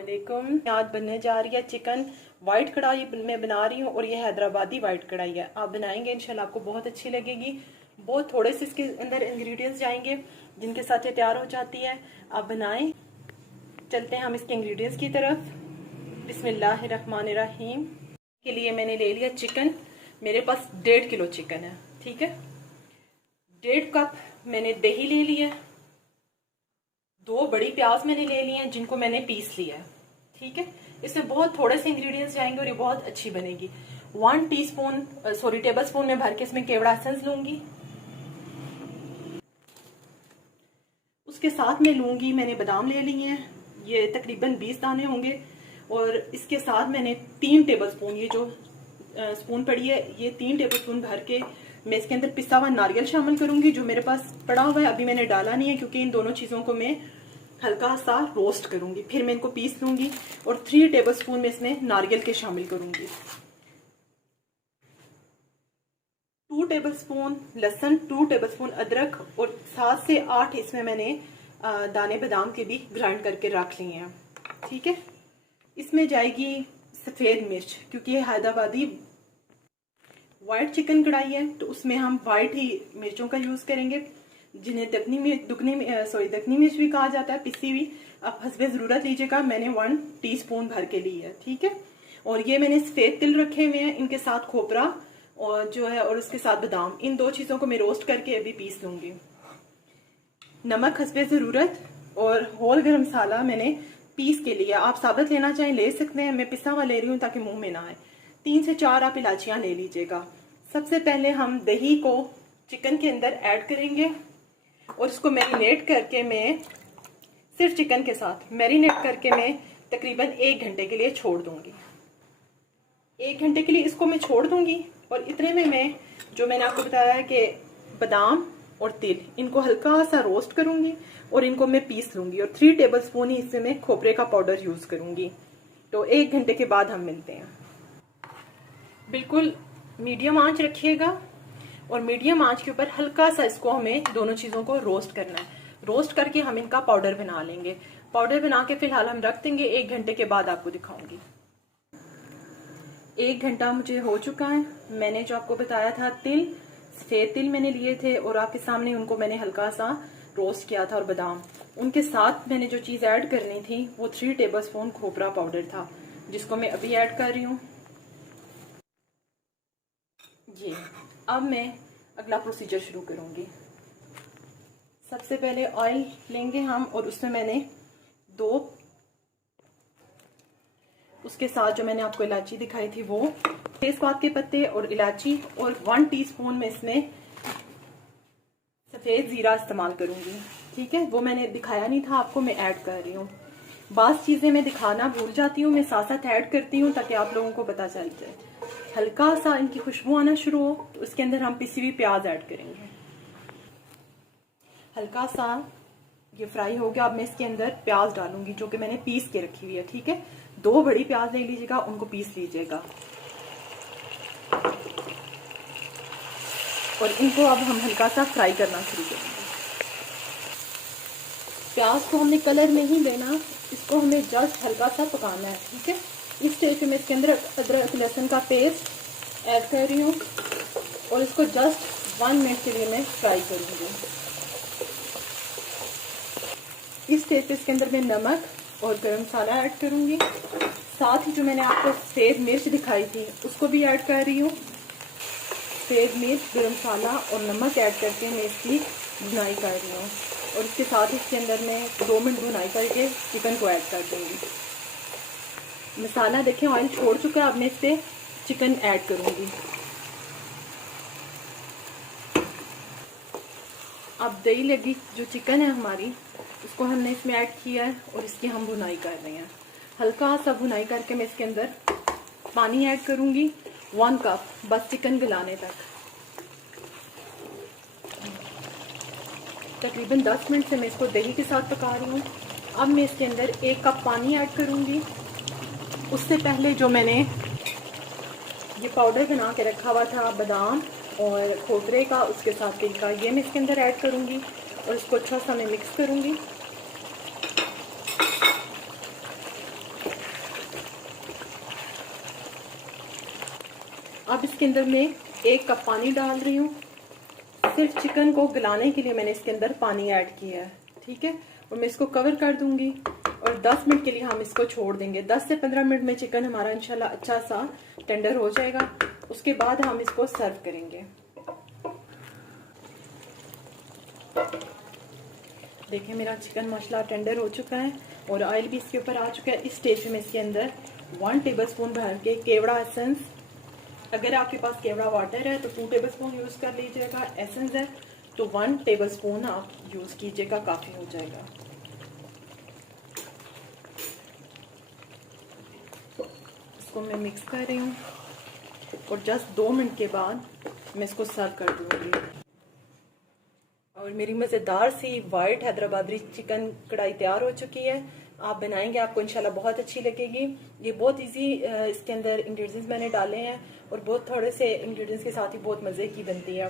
अस्सलामुअलैकुम। आज बनने जा रही है चिकन वाइट कढ़ाई में बना रही हूँ और ये हैदराबादी वाइट कढ़ाई है। आप बनाएंगे इंशाल्लाह आपको बहुत अच्छी लगेगी। बहुत थोड़े से इसके अंदर इंग्रेडिएंट्स जाएंगे जिनके साथ ये तैयार हो जाती है। आप बनाएं। चलते हैं हम इसके इंग्रेडिएंट्स की तरफ। बिस्मिल्लाहिर्रहमानिर्रहीम। के लिए मैंने ले लिया चिकन। मेरे पास 1.5 किलो चिकन है, ठीक है। 1.5 कप मैंने दही ले लिया। 2 बड़ी प्याज मैंने ले ली हैं जिनको मैंने पीस लिया है, ठीक है। इसमें बहुत थोड़े से इंग्रेडिएंट्स जाएंगे और ये बहुत अच्छी बनेगी। 1 टेबल स्पून में भर के इसमें केवड़ा एसेंस लूंगी। उसके साथ में लूंगी, मैंने बादाम ले लिए हैं, ये तकरीबन 20 दाने होंगे। और इसके साथ मैंने 3 टेबल स्पून, ये जो स्पून पड़ी है ये 3 टेबल स्पून भर के मैं इसके अंदर पिसा हुआ नारियल शामिल करूंगी जो मेरे पास पड़ा हुआ है। अभी मैंने डाला नहीं है क्योंकि इन दोनों चीजों को मैं हल्का सा रोस्ट करूंगी, फिर मैं इनको पीस लूंगी। और 3 टेबल स्पून में इसमें नारियल के शामिल करूंगी। 2 टेबल स्पून लहसुन, 2 टेबल स्पून अदरक और 7 से 8 इसमें मैंने दाने बादाम के भी ग्राइंड करके रख लिए हैं, ठीक है। इसमें जाएगी सफेद मिर्च, क्योंकि ये हैदराबादी वाइट चिकन कढ़ाई है तो उसमें हम वाइट ही मिर्चों का यूज करेंगे, जिन्हें दखनी मिर्च भी कहा जाता है, पिसी हुई। आप हस्बे जरूरत लीजिएगा। मैंने 1 टीस्पून भर के ली है, ठीक है। और ये मैंने सफेद तिल रखे हुए हैं, इनके साथ खोपरा और जो है और उसके साथ बादाम, इन 2 चीजों को मैं रोस्ट करके अभी पीस लूंगी। नमक हस्बे जरूरत और होल गरम मसाला मैंने पीस के लिया। आप साबुत लेना चाहें ले सकते हैं, मैं पिसा हुआ ले रही हूँ ताकि मुंह में ना आए। 3 से 4 आप इलायचियां ले लीजिएगा। सबसे पहले हम दही को चिकन के अंदर ऐड करेंगे और इसको मैरिनेट करके मैं सिर्फ चिकन के साथ मैरिनेट करके मैं तकरीबन 1 घंटे के लिए छोड़ दूंगी। 1 घंटे के लिए इसको मैं छोड़ दूंगी। और इतने में मैं जो मैंने आपको बताया है कि बादाम और तिल, इनको हल्का सा रोस्ट करूंगी और इनको मैं पीस लूंगी। और 3 टेबल स्पून ही इसमें मैं खोपरे का पाउडर यूज करूंगी। तो 1 घंटे के बाद हम मिलते हैं। बिल्कुल मीडियम आंच रखिएगा और मीडियम आंच के ऊपर हल्का सा इसको हमें दोनों चीजों को रोस्ट करना है। रोस्ट करके हम इनका पाउडर बना लेंगे। पाउडर बना के फिलहाल हम रख देंगे। 1 घंटे के बाद आपको दिखाऊंगी। 1 घंटा मुझे हो चुका है। मैंने जो आपको बताया था तिल, सफेद तिल मैंने लिए थे और आपके सामने उनको मैंने हल्का सा रोस्ट किया था। और बादाम, उनके साथ मैंने जो चीज ऐड करनी थी वो 3 टेबल स्पून खोपरा पाउडर था, जिसको मैं अभी ऐड कर रही हूँ। जी, अब मैं अगला प्रोसीजर शुरू करूंगी। सबसे पहले ऑयल लेंगे हम और उसमें मैंने 2, उसके साथ जो मैंने आपको इलायची दिखाई थी वो, तेजपात के पत्ते और इलायची, और 1 टीस्पून में इसमें सफेद जीरा इस्तेमाल करूंगी, ठीक है। वो मैंने दिखाया नहीं था आपको, मैं ऐड कर रही हूँ। बाज़ चीजें मैं दिखाना भूल जाती हूँ, मैं साथ साथ ऐड करती हूँ ताकि आप लोगों को पता चल जाए। हल्का सा इनकी खुशबू आना शुरू हो तो उसके अंदर हम पिसी हुई प्याज ऐड करेंगे। हल्का सा ये फ्राई हो गया। अब मैं इसके अंदर प्याज डालूंगी जो कि मैंने पीस के रखी हुई है, ठीक है। 2 बड़ी प्याज ले लीजिएगा, उनको पीस लीजिएगा। और इनको अब हम हल्का सा फ्राई करना शुरू करेंगे। प्याज को हमने कलर नहीं देना, इसको हमें जस्ट हल्का सा पकाना है, ठीक है। इस स्टेज पे मैं इसके अंदर अदरक लहसुन का पेस्ट ऐड कर रही हूँ और इसको जस्ट 1 मिनट के लिए मैं फ्राई करूँगी। इस स्टेज पे इसके अंदर मैं नमक और गरम मसाला ऐड करूँगी। साथ ही जो मैंने आपको सफेद मिर्च दिखाई थी उसको भी ऐड कर रही हूँ। सफेद मिर्च, गरम मसाला और नमक ऐड करके मैं इसकी भुनाई कर रही हूँ। और इसके साथ इसके अंदर मैं 2 मिनट भुनाई करके चिकन को ऐड कर दूँगी। मसाला देखें ऑयल छोड़ चुका है। अब मैं इस पे चिकन ऐड करूंगी। अब दही लगी जो चिकन है हमारी, उसको हमने इसमें ऐड किया है और इसकी हम भुनाई कर रहे हैं। हल्का सा भुनाई करके मैं इसके अंदर पानी ऐड करूंगी 1 कप, बस चिकन गलाने तक। तकरीबन 10 मिनट से मैं इसको दही के साथ पका रही हूँ। अब मैं इसके अंदर 1 कप पानी ऐड करूंगी। उससे पहले जो मैंने ये पाउडर बना के रखा हुआ था बादाम और खोपरे का, उसके साथ तिल का, ये मैं इसके अंदर ऐड करूंगी और इसको अच्छा सा मैं मिक्स करूंगी। इसके अंदर मैं 1 कप पानी डाल रही हूँ। सिर्फ चिकन को गलाने के लिए मैंने इसके अंदर पानी ऐड किया है, ठीक है। और मैं इसको कवर कर दूंगी और 10 मिनट के लिए हम इसको छोड़ देंगे। 10 से 15 मिनट में चिकन हमारा इंशाल्लाह अच्छा सा टेंडर हो जाएगा। उसके बाद हम इसको सर्व करेंगे। देखिए मेरा चिकन माशाल्लाह टेंडर हो चुका है और ऑयल भी इसके ऊपर आ चुका है। इस स्टेज में इसके अंदर 1 टेबलस्पून भर के केवड़ा एसेंस, अगर आपके पास केवड़ा वाटर है तो 2 टेबलस्पून यूज कर लीजिएगा, एसेंस है तो 1 टेबलस्पून आप यूज कीजिएगा, काफी हो जाएगा। इसको मैं मिक्स कर रही हूँ और जस्ट 2 मिनट के बाद मैं इसको सर्व कर दूंगी। और मेरी मज़ेदार सी वाइट हैदराबादी चिकन कढ़ाई तैयार हो चुकी है। आप बनाएंगे, आपको इंशाल्लाह बहुत अच्छी लगेगी। ये बहुत इजी, इसके अंदर इंग्रेडिएंट्स मैंने डाले हैं और बहुत थोड़े से इंग्रेडिएंट्स के साथ ही बहुत मज़े की बनती है।